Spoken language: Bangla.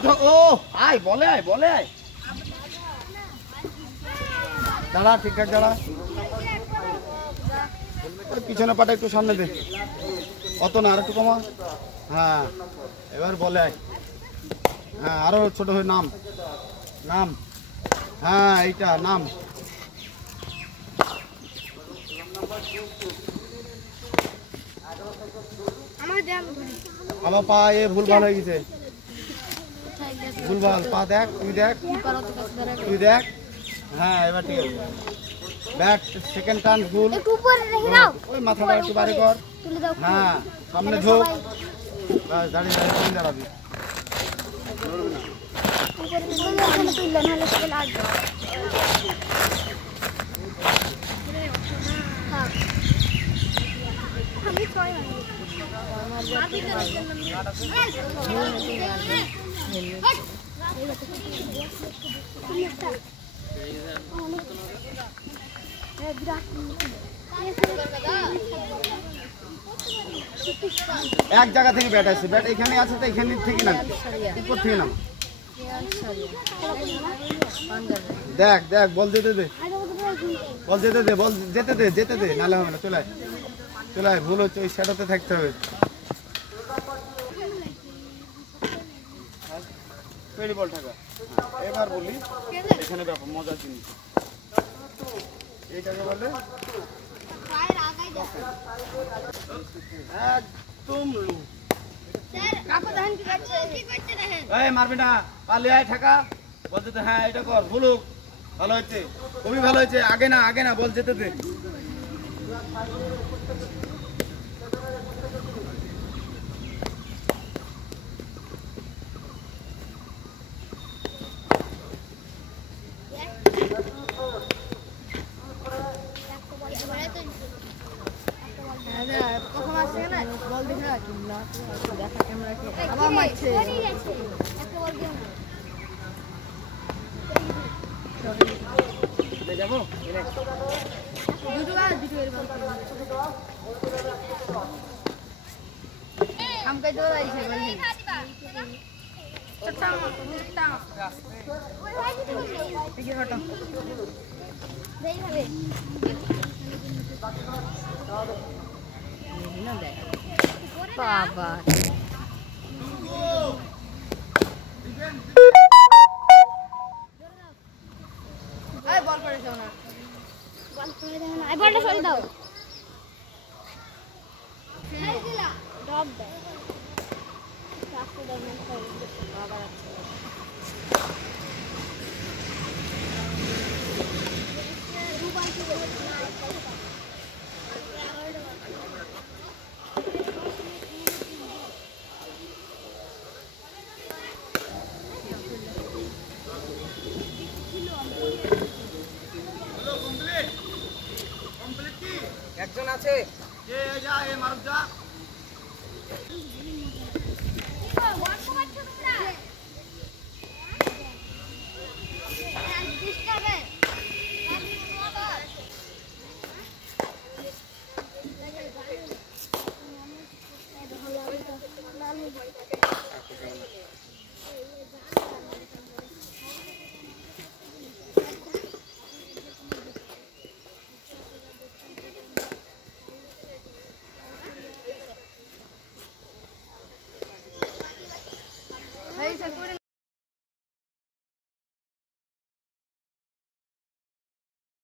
উঠো ও আয় বলে আয় বলে আয় দাঁড়া ঠিকঠাক দাঁড়া পিছনে পাটা একটু সামনে দে অত না আর একটু কমা হ্যাঁ এবার বলে আয় হ্যাঁ আরো ছোট হয়ে নাম নাম হ্যাঁ এইটা নাম আবার পা এ ভুলভাল হয়ে গেছে ভুলভাল পা দেখ তুই দেখ হ্যাঁ এবার ঠিক আছে ব্যাট সেকেন্ড টার্ন ভুল ওই মাথাটা একটু বাড়ি কর হ্যাঁ সামনে ঝোঁক ব্যাস দাঁড়িয়ে দাঁড়িয়ে দাঁড়াবি এক জায়গা থেকে ব্যাট আছে ব্যাট এখানে আছে তো এখানে থেকে নাম উপর থেকে নাম দেখ দেখ বল যেতে দে বল যেতে দে বল যেতে দে নালে হবে না চলে আয় চলে আয় ভুল হচ্ছে ওই শ্যাডোতে থাকতে হবে বল টাকা এবার বলি এখানে ব্যাপার মজার জিনিস এইটাকে বলে একদম মারবি না পারলে আয় ঠাকা বলতে তো হ্যাঁ এটা কর ভুলুক ভালো হয়েছে খুবই ভালো হয়েছে আগে না বল যেতে দে যাবো বাবা বল করে দাও না আই বলটা সরি দাও ড্রপ দাও রাখতে দাও না বাবা একজন আছে কে যা এ মারুক যা Hey,